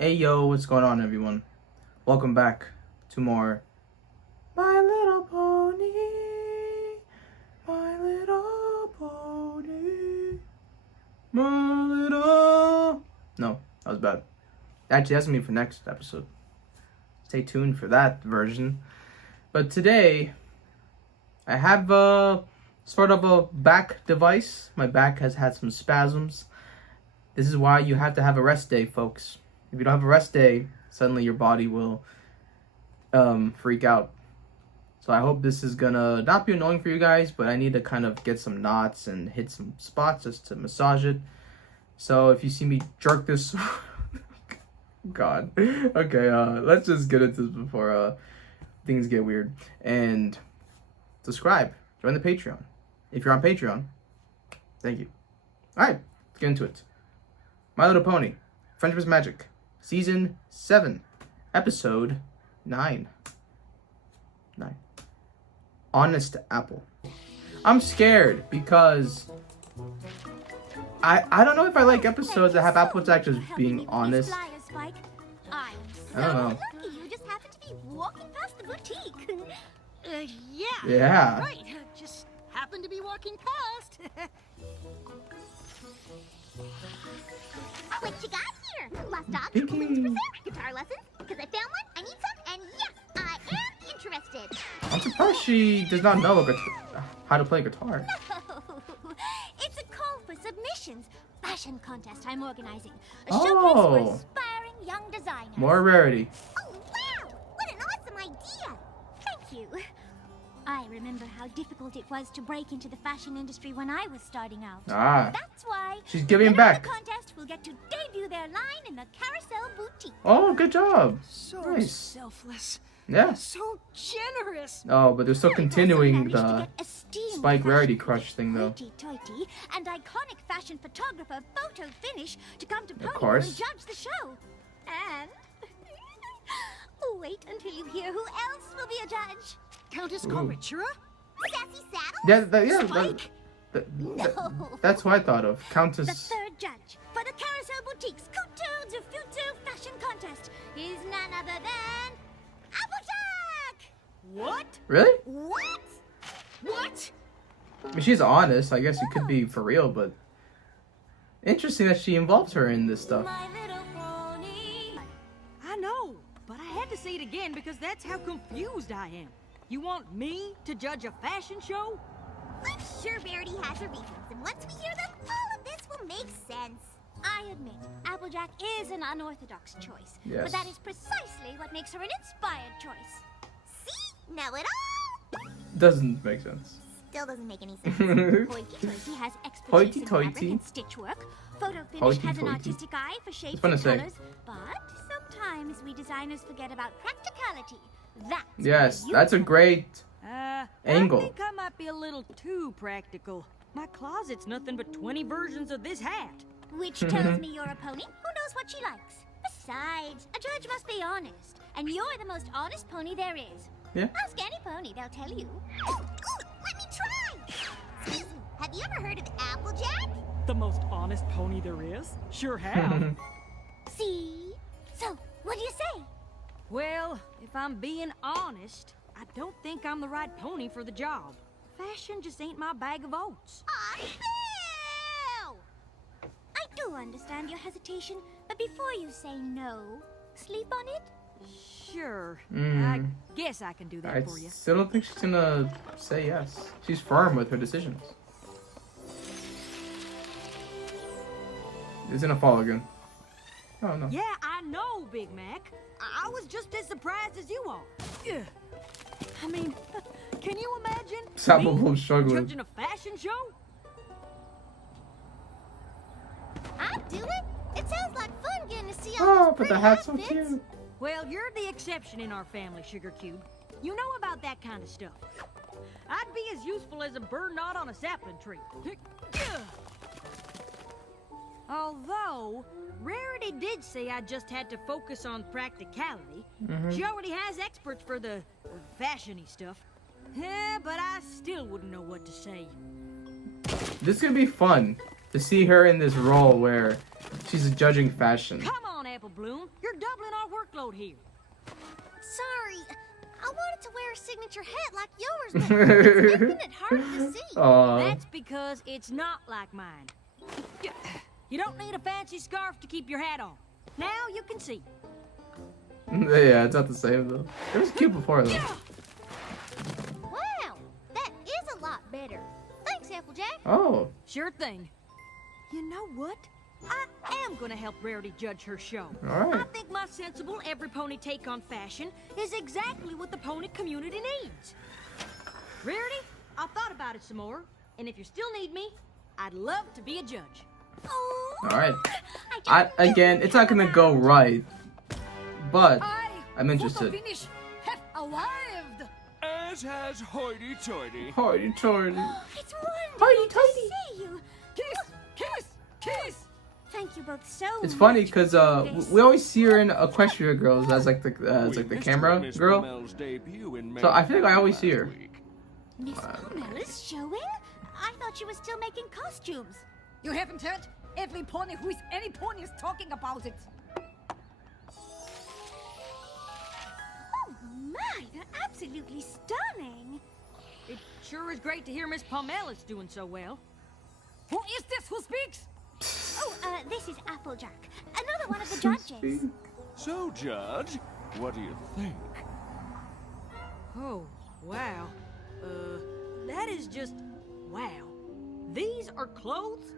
Hey yo, what's going on everyone? Welcome back to more My Little Pony, My Little Pony, My Little... No, that was bad. Actually, that's me for next episode. Stay tuned for that version. But today, I have sort of a back device. My back has had some spasms. This is why you have to have a rest day, folks. If you don't have a rest day, suddenly your body will freak out. So I hope this is gonna not be annoying for you guys, but I need to kind of get some knots and hit some spots just to massage it. So if you see me jerk this, God. Okay, let's just get into this before things get weird. And subscribe, join the Patreon. If you're on Patreon, thank you. All right, let's get into it. My Little Pony, Friendship is Magic. Season 7, Episode 9. Honest Apple. I'm scared because I don't know if I like episodes that have Applejack just being honest. I don't know. You just happened to be walking past the boutique. Yeah. Right. Just happened to be walking past. What you got here? Last dog, Thank balloons for you. sale, guitar lessons, because I found one, I need some, and yes, I am interested. I'm surprised she does not know how to play guitar. No, it's a call for submissions. Fashion contest I'm organizing. A Oh. showcase for aspiring young designers. More rarity. Oh, wow! What an awesome idea! Thank you. I remember how difficult it was to break into the fashion industry when I was starting out. Ah. That's why She's giving the winner back. of the contest will get to debut their line in the Carousel Boutique. Oh, good job. So Nice. selfless. Yeah. So generous. Oh, but they're still continuing They also the managed to get esteemed Spike Rarity fashion Crush thing, though. hoity-toity and iconic fashion photographer Photo Finish to come to Ponyville course. and judge the show. And wait until you hear who else will be a judge. Countess Ooh. Coratura? Sassy Saddle? That's what I thought of. The Countess. third judge for the Carousel Boutique's Couture du Futur Fashion Contest is none other than Applejack! What? Really? What? What? I mean, she's honest. I guess it could be for real, but interesting that she involves her in this stuff. My little pony. I know, but I had to say it again because that's how confused I am. You want me to judge a fashion show? I'm sure Verity has her reasons, and once we hear them, all of this will make sense. I admit, Applejack is an unorthodox choice, Yes. but that is precisely what makes her an inspired choice. See? Know it all? Doesn't make sense. Still doesn't make any sense. Hoity-toity has expertise in fabric Hoity-toity. and stitchwork. Photo Finish has an Hoity-toity. artistic eye for shapes fun and to say. colors. But sometimes we designers forget about practicality. That's Yes, where you that's a come in. great Angle. I think I might be a little too practical. My closet's nothing but 20 versions of this hat. Which tells me you're a pony who knows what she likes. Besides, a judge must be honest. And you're the most honest pony there is. Yeah. Ask any pony, they'll tell you. Ooh, let me try! Excuse me, have you ever heard of Applejack? The most honest pony there is? Sure have. See? So, what do you say? Well, if I'm being honest, I don't think I'm the right pony for the job. Fashion just ain't my bag of oats. Aw, Bill! I do understand your hesitation, but before you say no, sleep on it? Sure. Mm. I guess I can do that I for you. still don't think she's gonna say yes. She's firm with her decisions. It's gonna fall again. Oh no. Yeah, I know, Big Mac. I was just as surprised as you are. Ugh. I mean, can you imagine Apple me Bloom's struggling. judging a fashion show? I'd do it. It sounds like fun getting to see all Oh, those but pretty the hat's so outfits. cute. Well, you're the exception in our family, Sugar Cube. You know about that kind of stuff. I'd be as useful as a burr knot on a sapling tree. Ugh. Although, Rarity did say I just had to focus on practicality. She already has experts for the fashion-y stuff. But I still wouldn't know what to say. This is gonna be fun to see her in this role where she's judging fashion. Come on, Apple Bloom. You're doubling our workload here. Sorry. I wanted to wear a signature hat like yours, but it's making it hard to see. That's because it's not like mine. You don't need a fancy scarf to keep your hat on. Now you can see. Yeah, it's not the same though. It was cute before though. Wow, that is a lot better. Thanks, Applejack. Oh. Sure thing. You know what? I am gonna help Rarity judge her show. Alright. I think my sensible every pony take on fashion is exactly what the pony community needs. Rarity, I thought about it some more, and if you still need me, I'd love to be a judge. Oh, Alright. Again, it's not gonna go right, but I'm interested. Finish have arrived. As has hoity-toity. Hoity-toity. it's wonderful to Hoity-toity. see you. Kiss, kiss, kiss. Thank you both so It's funny much because for doing this. we always see her in Equestria Girls as like the camera girl. So I feel like I always see her. Miss Pommel is showing? I thought she was still making costumes. You haven't heard? Every pony who is any pony is talking about it. Oh my, they're absolutely stunning. It sure is great to hear Miss Pommel is doing so well. Who is this who speaks? Oh, this is Applejack, another one of the judges. So, Judge, what do you think? Oh, wow. That is just wow. These are clothes?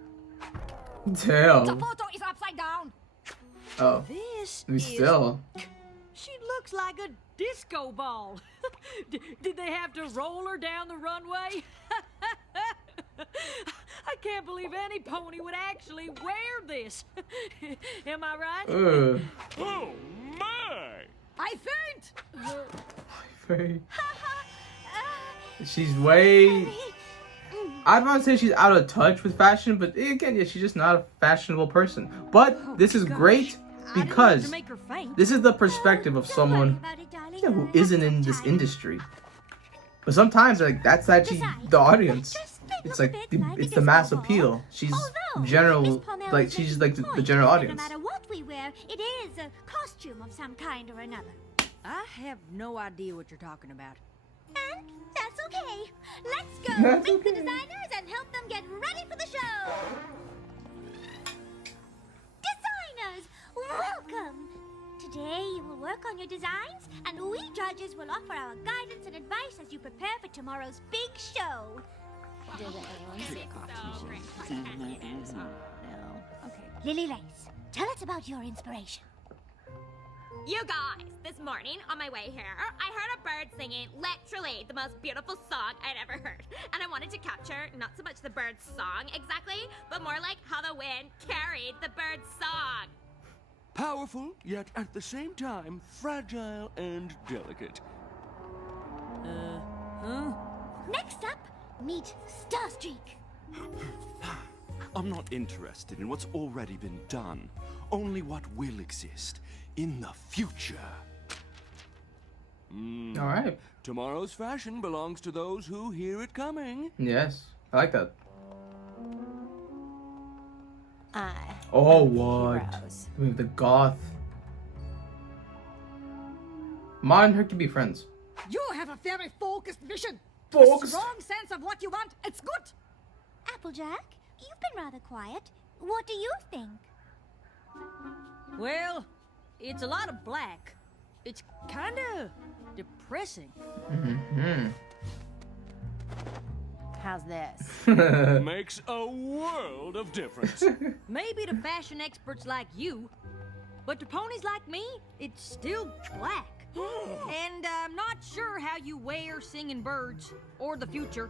The Damn. photo is upside down. Oh. This We is... still. She looks like a disco ball. Did they have to roll her down the runway? I can't believe any pony would actually wear this. Am I right? Oh, my! I faint. She's way. I'd want to say she's out of touch with fashion, but again, yeah, she's just not a fashionable person. But this is gosh. great I didn't mean because to make her faint. this is the perspective of Don't worry someone about it, darling. yeah, who We'll have isn't in some this time. industry. But sometimes, like, that's actually Besides, the audience. just they It's look like a bit like a it's the mass disco ball. appeal. She's Although, Miss general, Pommel like is she's making like the point general that audience. No matter what we wear, it is a costume of some kind or another. I have no idea what you're talking about. And that's okay. Let's go That's meet okay. the designers and help them get ready for the show. Designers, welcome. Today you will work on your designs, and we judges will offer our guidance and advice as you prepare for tomorrow's big show. Lily Lace, tell us about your inspiration. You guys, this morning on my way here, I heard a bird singing literally the most beautiful song I'd ever heard. And I wanted to capture not so much the bird's song exactly, but more like how the wind carried the bird's song. Powerful, yet at the same time fragile and delicate. Next up, meet Starstreak. I'm not interested in what's already been done, only what will exist in the future. All right. Tomorrow's fashion belongs to those who hear it coming. Yes, I like that. I Oh, am the what? heroes. We have the goth. Ma and her can be friends. You have a very focused vision. Focus. A strong sense of what you want. It's good. Applejack, you've been rather quiet. What do you think? Well, it's a lot of black. It's kind of depressing. How's this? Makes a world of difference. Maybe to fashion experts like you, but to ponies like me, it's still black. And I'm not sure how you wear singing birds or the future.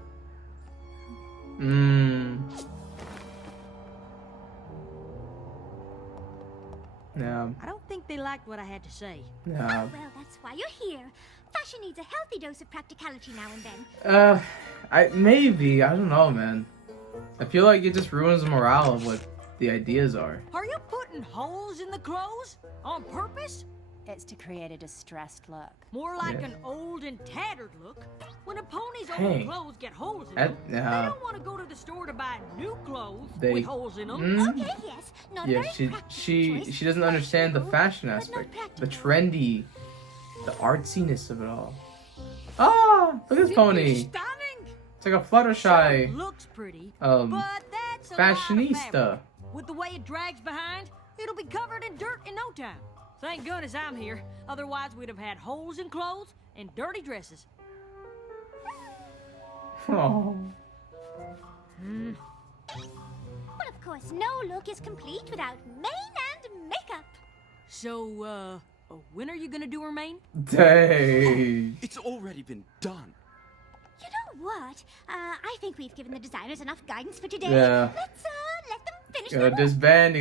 Yeah. I don't think they liked what I had to say. Yeah. Well, that's why you're here. Fashion needs a healthy dose of practicality now and then. I don't know, man. I feel like it just ruins the morale of what the ideas are. Are you putting holes in the clothes on purpose? It's to create a distressed look. More like Yeah. an old and tattered look. When a pony's Hey. old clothes get holes in That- them, they don't want to go to the store to buy new clothes They- with holes in them. Okay, yes. Not a Yeah, very she practical she choice. she doesn't understand the fashion But not aspect, the practical. trendy, the artsiness of it all. Oh, look at this pony. Stunning! It's like a Fluttershy It looks pretty, um, but that's a lot of fashionista. fabric. With the way it drags behind, it'll be covered in dirt in no time. Thank goodness I'm here. Otherwise, we'd have had holes in clothes and dirty dresses. Oh. Well, of course, no look is complete without mane and makeup. So, when are you gonna do her mane? Dang. It's already been done. You know what? I think we've given the designers enough guidance for today. Yeah. Let's let them finish You their gotta work. disband. You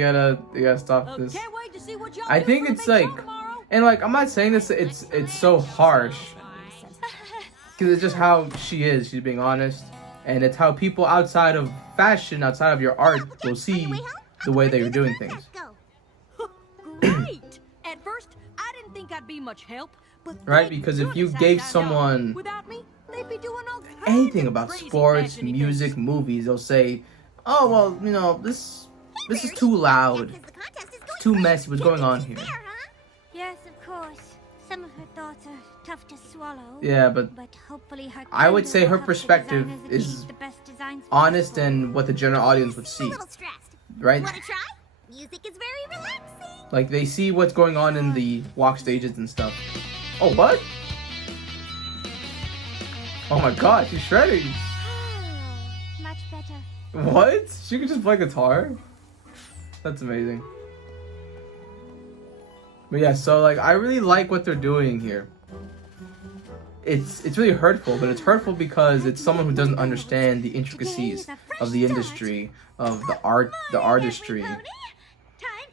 gotta stop this. Can't wait to see what y'all I do think for the it's big show like, tomorrow. and like I'm not saying this. It's so harsh because it's just how she is. She's being honest, and it's how people outside of fashion, outside of your art, will see the way that you're doing things. Go. Great! At first, I didn't think I'd be much help, but Right, thank because if you goodness I gave signed on. someone Without me, they'd be doing all kinds Anything of about crazy sports, fashiony music, things. movies, they'll say, "Oh well, you know this is too loud, too messy. What's going on here?" Yes, of course. Some of her thoughts are tough to swallow. Yeah, but Hopefully her I would candor say will her help the perspective designers is achieve the best designs honest possible. and what the general audience would A see, little stressed. right? Wanna try? Music is very relaxing. Like they see what's going on in the walk stages and stuff. Oh, what? Oh my god, she's shredding. Much better. What? She can just play guitar? That's amazing. But yeah, so like I really like what they're doing here. It's really hurtful, but it's hurtful because it's someone who doesn't understand the intricacies of the industry, of the art, the artistry. Time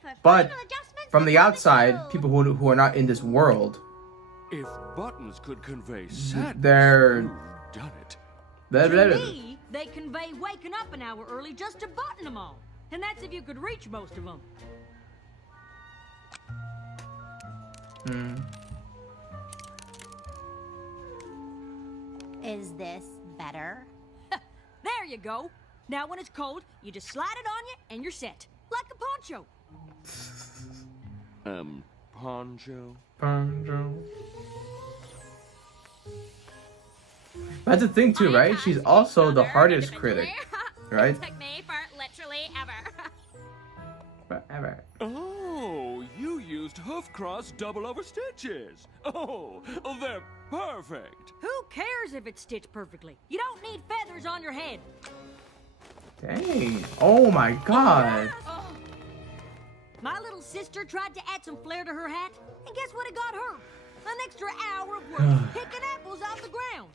for But final adjustments from the on outside, show. people who are not in this world, If buttons could convey sadness, they're you've done it. To me, they convey waking up an hour early just to button them all. And that's if you could reach most of them. Is this better? There you go. Now when it's cold, you just slide it on you and you're set. Like a poncho. Poncho? That's the thing too, right? She's also the hardest critic, right? It took me for literally ever. Forever. Oh, you used hoof cross double over stitches. Oh, they're perfect. Who cares if it's stitched perfectly? You don't need feathers on your head. Dang. Oh my god. My little sister tried to add some flair to her hat, and guess what it got her? An extra hour of work picking apples out the ground.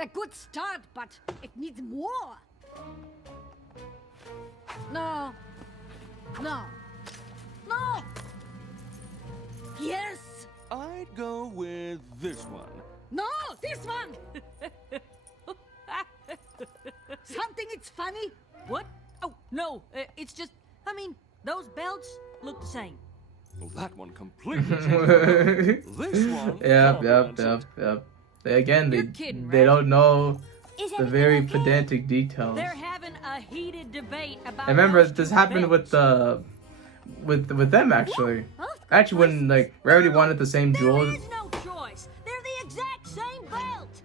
A good start, but it needs more. No. No. No. Yes. I'd go with this one. No, this one. Something it's funny. What? Oh, no, it's just, I mean, those belts look the same. Well, that one completely changes. This one. Yep. complements it. Again, You're kidding, they right? don't know Is the everything very okay? pedantic details. They're having a heated debate about. I remember those this two happened with belts. with them actually. Both Actually, when like Rarity wanted the same There jewel. is no choice. They're the exact same belt.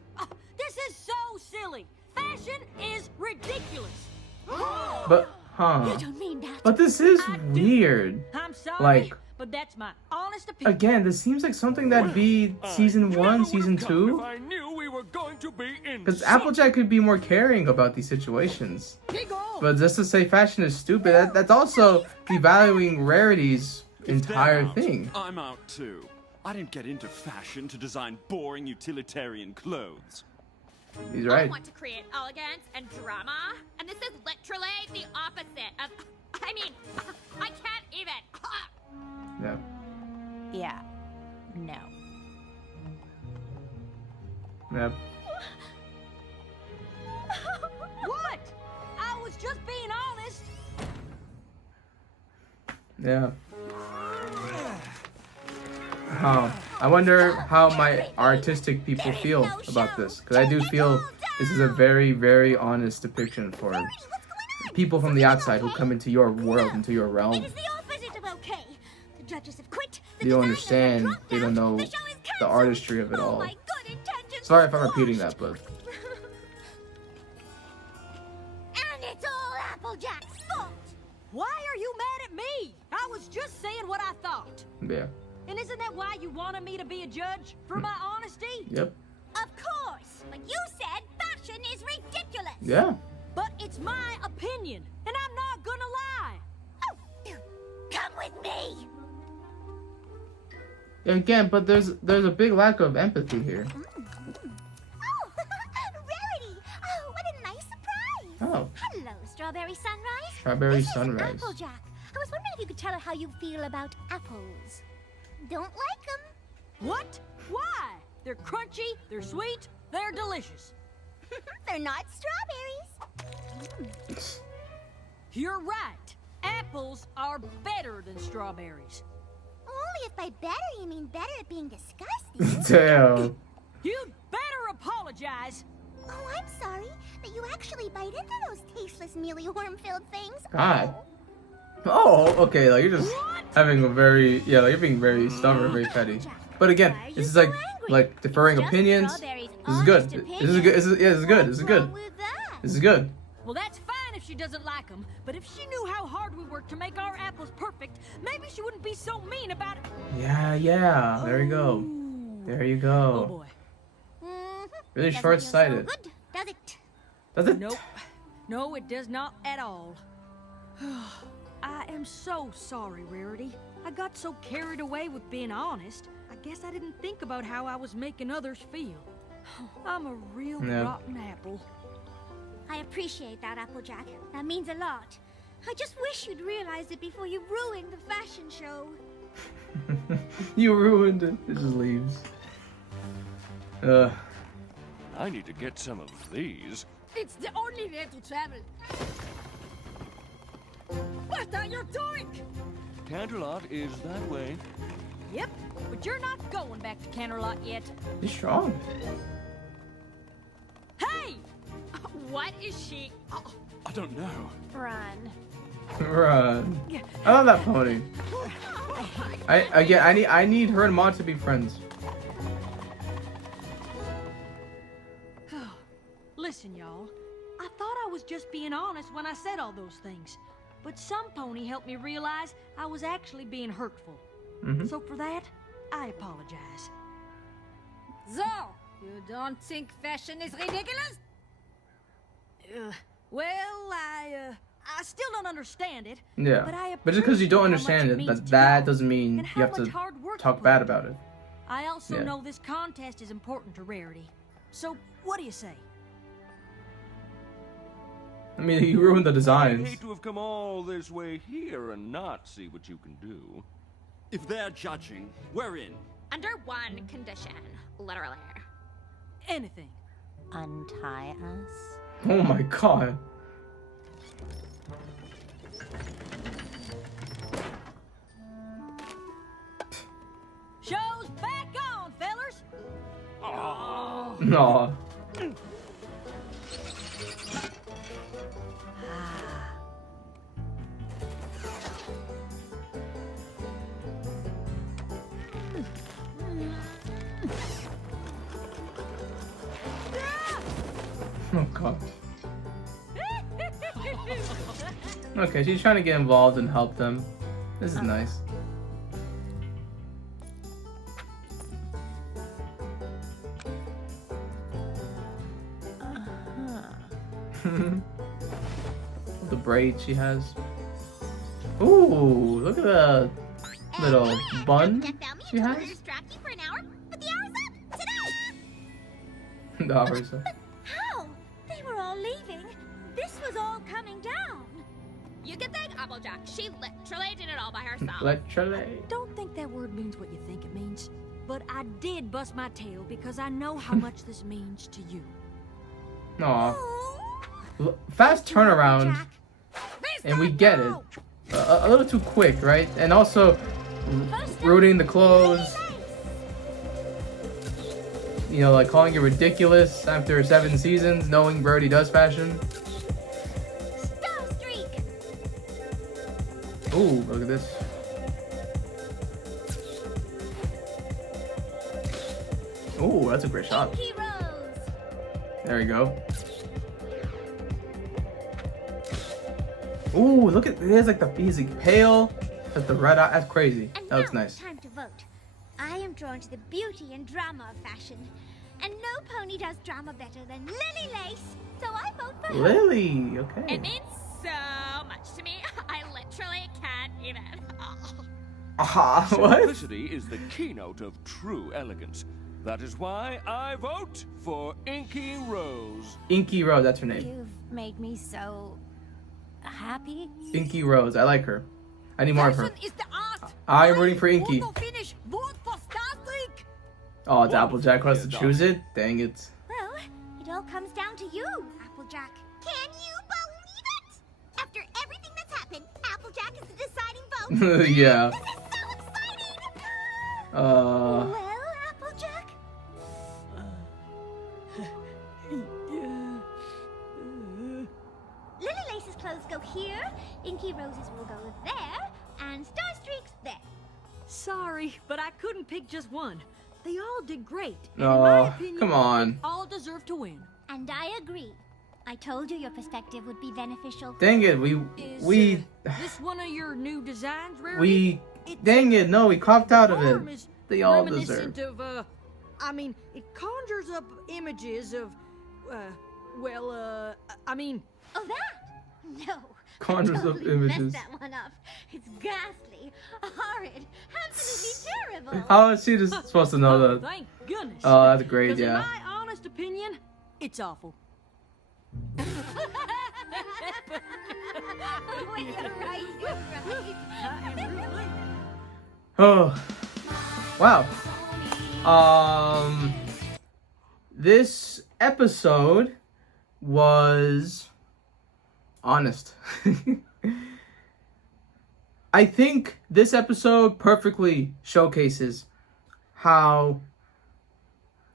This is so silly. Fashion is ridiculous. But You don't mean that. But this is I do. weird. I'm sorry, Like- but that's my honest opinion. Again, this seems like something that'd be season I 1, never season would've come 2. If I knew we were going to be in. Because Applejack could be more caring about these situations. But just to say fashion is stupid, that's also devaluing Rarity's If they're entire out, thing. I'm out too. I didn't get into fashion to design boring utilitarian clothes. He's I right. want to create elegance and drama, and this is literally the opposite of. I mean, I can't even. Yeah. Yeah. No. Yep. What? I was just being honest. Yeah. I wonder how my artistic people feel about this, because I do feel this is a very, very honest depiction for people from the outside who come into your world, into your realm. It is the opposite of okay. The judges have quit. They don't understand. They don't know the artistry of it all. My good intentions Sorry if I'm squashed. repeating that, but And it's all Applejack's fault. Why are you mad at me? I was just saying what I thought. yeah. And isn't that why you wanted me to be a judge? For my honesty? Yep. Of course. But you said fashion is ridiculous. Yeah. But it's my opinion, and I'm not gonna lie. Oh, come with me. Again, but there's a big lack of empathy here. Oh, Rarity. Oh, what a nice surprise. Oh. Hello, Strawberry Sunrise. Strawberry This is Sunrise. Applejack. I was wondering if you could tell her how you feel about apples. Don't like them. What? Why? They're crunchy, they're sweet, they're delicious. They're not strawberries. You're right. Apples are better than strawberries. Only if by better you mean better at being disgusting. Damn. You'd better apologize. Oh, I'm sorry that you actually bite into those tasteless, mealy, worm-filled things. God. Oh, okay. Like you're just having a very like you're being very stubborn, very petty. But again, this is like deferring opinions. This is good. This is good. This is good. This is good. This is good. Well, that's fine if she doesn't like them, but if she knew how hard we worked to make our apples perfect, maybe she wouldn't be so mean about it. Yeah. There you go. There you Oh go. boy. Really Doesn't feel so short-sighted. good, does it? Does it? Nope. No, it does not at all. I am so sorry, Rarity. I got so carried away with being honest, I guess I didn't think about how I was making others feel. I'm a real Yeah. rotten apple. I appreciate that, Applejack. That means a lot. I just wish you'd realized it before you ruined the fashion show. You ruined it. It just leaves. I need to get some of these. It's the only way to travel. What are you doing? Canterlot is that way. Yep, but you're not going back to Canterlot yet. He's strong. Hey! What is she? Oh, I don't know. Run. Run. I love that pony. I need her and Maud to be friends. Listen, y'all. I thought I was just being honest when I said all those things. But some pony helped me realize I was actually being hurtful. So for that, I apologize. So, you don't think fashion is ridiculous? Well, I still don't understand it. Yeah. But just because you don't understand it, that doesn't mean and you how have to much hard work talk you bad put in. about it. I also Yeah. know this contest is important to Rarity. So, what do you say? I mean, you ruined the I designs. hate to have come all this way here and not see what you can do. If they're judging, we're in. under one condition, literally. Anything. Untie us. Oh my god. Show's back on, fellers! No. Oh god. Okay, she's trying to get involved and help them. This is nice. The braid she has. Ooh, look at the little bun she has. Distract you for an hour, but the hour's up. Ta-da! The hours up. How? They were all leaving. This was all coming down. You can thank Applejack. She literally did it all by herself. Literally. Don't think that word means what you think it means. But I did bust my tail because I know how much this means to you. Aw. Oh. Fast turnaround, Jack. and we get it. a little too quick, right? And also ruining the clothes. You know, like calling it ridiculous after 7 seasons, knowing Brody does fashion. Star Streak! Ooh, look at this. Ooh, that's a great shot. Pinky Rose! There you go. Ooh, look at there's like he's like pale, but the red eye. That's crazy. And That looks now nice. it's time to vote. I am drawn to the beauty and drama of fashion. And no pony does drama better than Lily Lace, so I vote for her. Lily, okay. It means so much to me. I literally can't even. What? Simplicity is the keynote of true elegance. That is why I vote for Inky Rose. Inky Rose, that's her name. You've made me so happy. Inky Rose, I like her. I need more of her. Fashion is the art. I'm rooting for Inky. Vote for finish. Vote for Star Streak. Oh, it's Applejack who has to choose it? Dang it. Well, it all comes down to you, Applejack. Can you believe it? After everything that's happened, Applejack is the deciding vote. Yeah. This is so exciting! Uh, Well, Applejack? Lily Lace's clothes go here, Inky Rose's will go there, and Star Streak's there. Sorry, but I couldn't pick just one. They all did great. And in my oh, opinion, come on. they all deserve to win. And I agree. I told you your perspective would be beneficial. Dang it, Is this one of your new designs, Rarity? dang it, no, we copped out of Form it. is They all reminiscent deserve. of, I mean, it conjures up images of, I mean, Oh, that? No. Conjures I up totally images. messed that one up. It's ghastly, horrid, absolutely terrible. How is she just supposed to know that? thank goodness. Oh, that's great, 'Cause in yeah. my honest opinion, it's awful. Well, you're right, you're right. Oh, wow. This episode was honest. I think this episode perfectly showcases how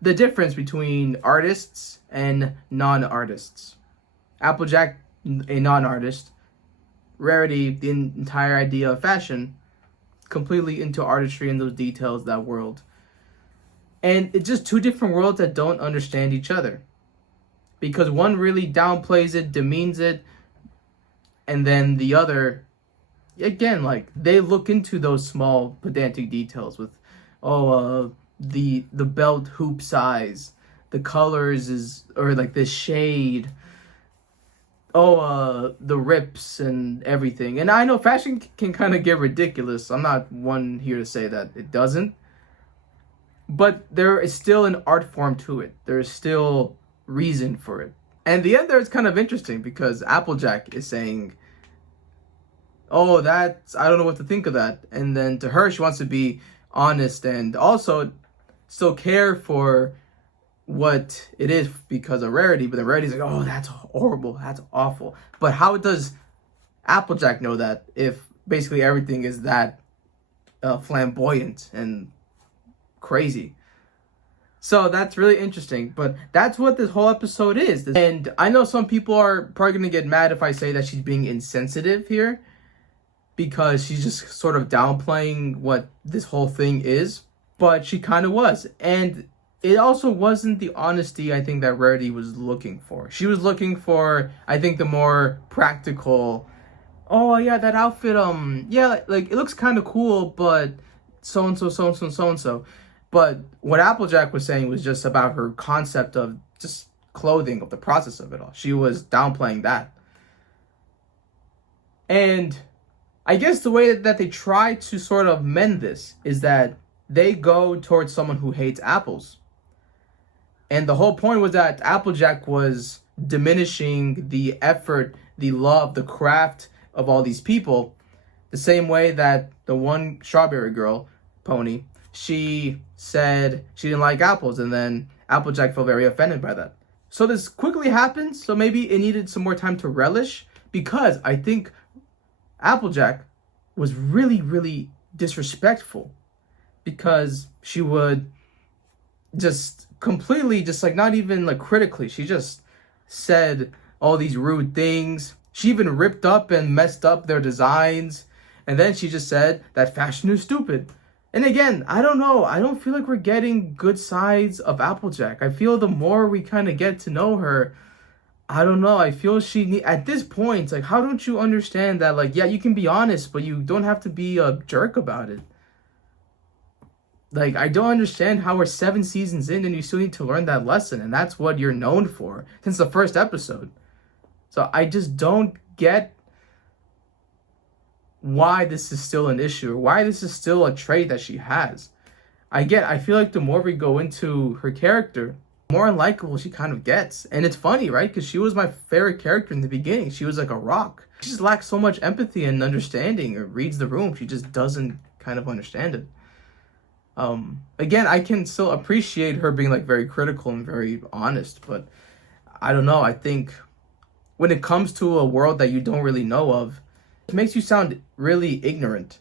the difference between artists and non-artists. Applejack, a non-artist. Rarity, the entire idea of fashion, completely into artistry and those details, that world. And it's just two different worlds that don't understand each other. Because one really downplays it, demeans it, and then the other, again, like, they look into those small pedantic details with, the belt hoop size, the colors or like the shade, the rips and everything. And I know fashion can kind of get ridiculous. I'm not one here to say that it doesn't. But there is still an art form to it. There is still reason for it. And the end there is kind of interesting because Applejack is saying, oh, that's, I don't know what to think of that. And then to her, she wants to be honest and also still care for what it is because of Rarity. But then Rarity's like, oh, that's horrible. That's awful. But how does Applejack know that if basically everything is that flamboyant and crazy? So that's really interesting, but that's what this whole episode is. And I know some people are probably going to get mad if I say that she's being insensitive here because she's just sort of downplaying what this whole thing is, but she kind of was. And it also wasn't the honesty I think that Rarity was looking for. She was looking for, I think, the more practical, oh yeah, that outfit, yeah, like it looks kind of cool, but so-and-so, so-and-so, so-and-so. But what Applejack was saying was just about her concept of just clothing, of the process of it all. She was downplaying that. And I guess the way that they try to sort of mend this is that they go towards someone who hates apples. And the whole point was that Applejack was diminishing the effort, the love, the craft of all these people. The same way that the one strawberry girl, Pony, she said she didn't like apples, and then Applejack felt very offended by that. So this quickly happened, so maybe it needed some more time to relish, because I think Applejack was really, really disrespectful, because she would just completely, just like, not even like critically, she just said all these rude things. She even ripped up and messed up their designs, and then she just said that fashion is stupid. And again, I don't know, I don't feel like we're getting good sides of Applejack. I feel the more we kind of get to know her, I don't know, I feel at this point, like, how don't you understand that, like, yeah, you can be honest, but you don't have to be a jerk about it. Like, I don't understand how we're 7 seasons in and you still need to learn that lesson, and that's what you're known for since the first episode. So I just don't get why this is still an issue, or why this is still a trait that she has. I feel like the more we go into her character, the more unlikable she kind of gets. And it's funny, right? Because she was my favorite character in the beginning. She was like a rock. She just lacks so much empathy and understanding, or reads the room. She just doesn't kind of understand it. Again, I can still appreciate her being like very critical and very honest, but I don't know. I think when it comes to a world that you don't really know of, it makes you sound really ignorant.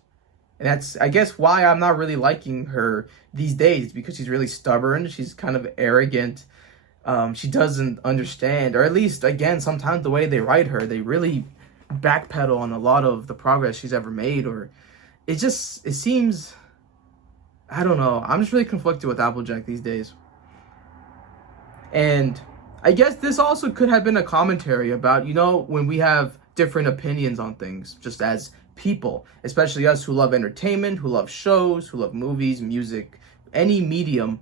And that's, I guess, why I'm not really liking her these days, because she's really stubborn. She's kind of arrogant. She doesn't understand, or at least, again, sometimes the way they write her, they really backpedal on a lot of the progress she's ever made, or it seems, I don't know. I'm just really conflicted with Applejack these days. And I guess this also could have been a commentary about, when we have different opinions on things, just as people, especially us who love entertainment, who love shows, who love movies, music, any medium.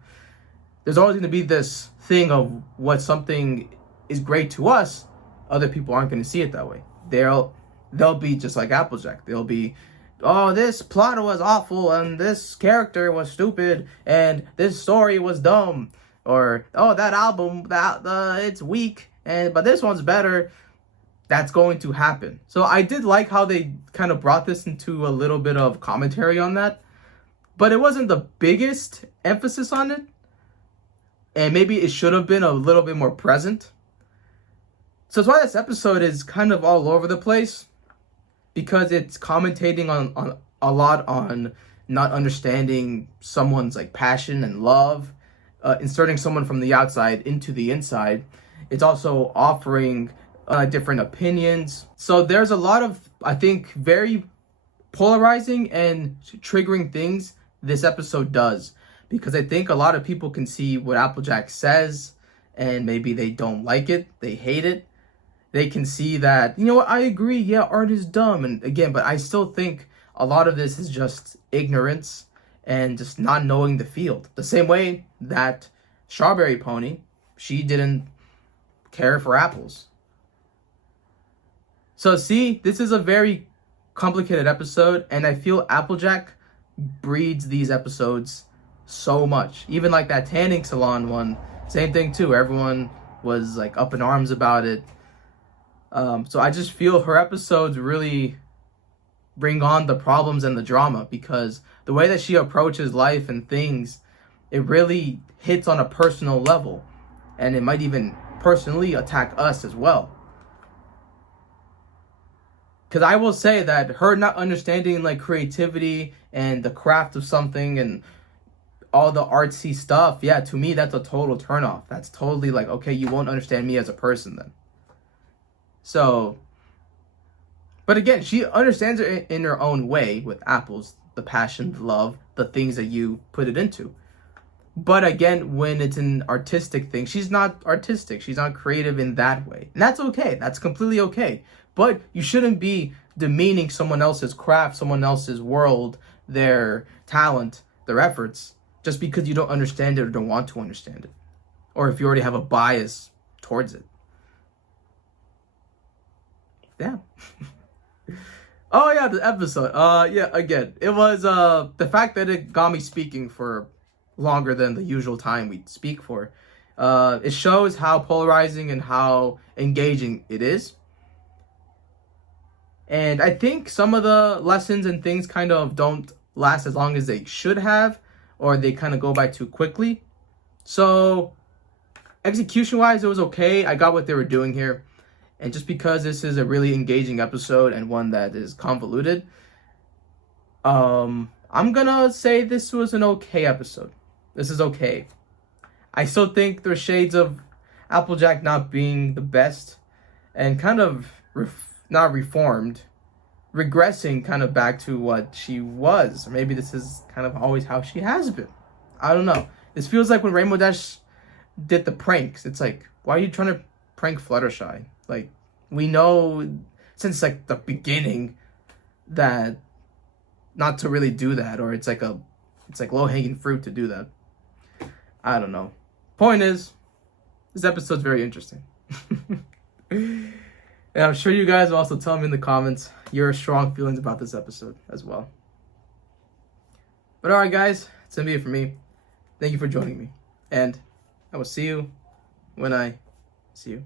There's always going to be this thing of what something is great to us, other people aren't going to see it that way. They'll be just like Applejack. They'll be, oh, this plot was awful, and this character was stupid, and this story was dumb, or, oh, that album, it's weak, but this one's better. That's going to happen. So I did like how they kind of brought this into a little bit of commentary on that, but it wasn't the biggest emphasis on it, and maybe it should have been a little bit more present. So that's why this episode is kind of all over the place, because it's commentating on a lot on not understanding someone's like passion and love, inserting someone from the outside into the inside. It's also offering different opinions. So there's a lot of, I think, very polarizing and triggering things this episode does, because I think a lot of people can see what Applejack says and maybe they don't like it, they hate it. They can see that, what, I agree, yeah, art is dumb, and again, but I still think a lot of this is just ignorance and just not knowing the field. The same way that Strawberry Pony, she didn't care for apples. So see, this is a very complicated episode, and I feel Applejack breeds these episodes so much. Even like that tanning salon one, same thing too. Everyone was like up in arms about it. So I just feel her episodes really bring on the problems and the drama, because the way that she approaches life and things, it really hits on a personal level, and it might even personally attack us as well. Because I will say that her not understanding like creativity and the craft of something and all the artsy stuff, yeah, to me that's a total turnoff. That's totally like, okay, you won't understand me as a person then. So, but again, she understands it in her own way with apples, the passion, the love, the things that you put it into. But again, when it's an artistic thing, she's not artistic. She's not creative in that way. And that's okay. That's completely okay. But you shouldn't be demeaning someone else's craft, someone else's world, their talent, their efforts, just because you don't understand it or don't want to understand it. Or if you already have a bias towards it. Yeah. Oh yeah, the episode. Yeah, again, it was the fact that it got me speaking for longer than the usual time we speak for. It shows how polarizing and how engaging it is. And I think some of the lessons and things kind of don't last as long as they should have, or they kind of go by too quickly. So execution wise, it was okay. I got what they were doing here. And just because this is a really engaging episode and one that is convoluted, I'm gonna say this was an okay episode. This is okay. I still think there's shades of Applejack not being the best and kind of not reformed, regressing kind of back to what she was. Or maybe this is kind of always how she has been. I don't know. This feels like when Rainbow Dash did the pranks. It's like, why are you trying to prank Fluttershy? Like, we know since like the beginning that not to really do that, or it's like low-hanging fruit to do that. I don't know. Point is, this episode's very interesting. And I'm sure you guys will also tell me in the comments your strong feelings about this episode as well. But alright guys, it's gonna be it for me. Thank you for joining me. And I will see you when I see you.